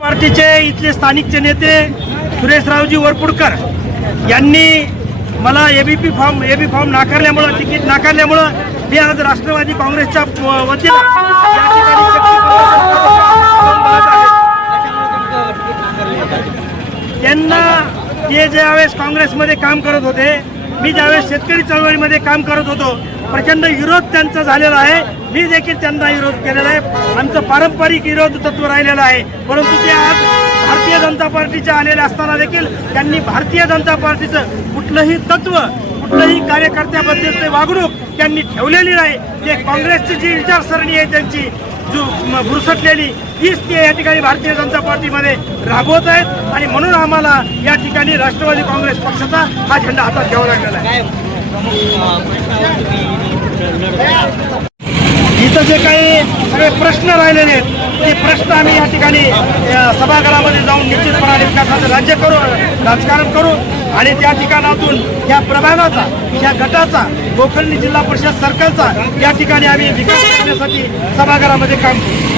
पार्टीचे इथले स्थानिकचे नेते सुरेशरावजी वरपुडकर यांनी मला एबी फॉर्म नाकारल्यामुळं, तिकीट नाकारल्यामुळं मी आज राष्ट्रवादी काँग्रेसच्या वतीनं या ठिकाणी त्यांना ते ज्यावेळेस काँग्रेसमध्ये काम करत होते, मी ज्यावेळेस शेतकरी चळवळीमध्ये काम करत होतो, प्रचंड विरोध त्यांचा झालेला आहे. मी देखील त्यांना विरोध केलेला आहे. आमचं पारंपरिक विरोध तत्व राहिलेलं आहे. परंतु ते आज भारतीय जनता पार्टीचे आलेले असताना देखील त्यांनी भारतीय जनता पार्टीचं कुठलंही तत्व, कुठलंही कार्यकर्त्याबद्दलचे वागणूक त्यांनी ठेवलेली नाही. ते काँग्रेसची जी विचारसरणी आहे त्यांची जो भुरसटलेली तीच ते या ठिकाणी भारतीय जनता पार्टीमध्ये राबवत आहेत. आणि म्हणून आम्हाला या ठिकाणी राष्ट्रवादी काँग्रेस पक्षाचा हा झेंडा हातात घ्यावा लागलेला आहे. इथं जे काही सगळे प्रश्न राहिलेले आहेत ते प्रश्न आम्ही या ठिकाणी सभागृहामध्ये जाऊन निश्चितपणाने विकासाचं राजकारण करू आणि त्या ठिकाणातून या प्रभागाचा, या गटाचा, गोकर्णी जिल्हा परिषद सर्कलचा या ठिकाणी आम्ही विकास करण्यासाठी सभागृहामध्ये काम करू.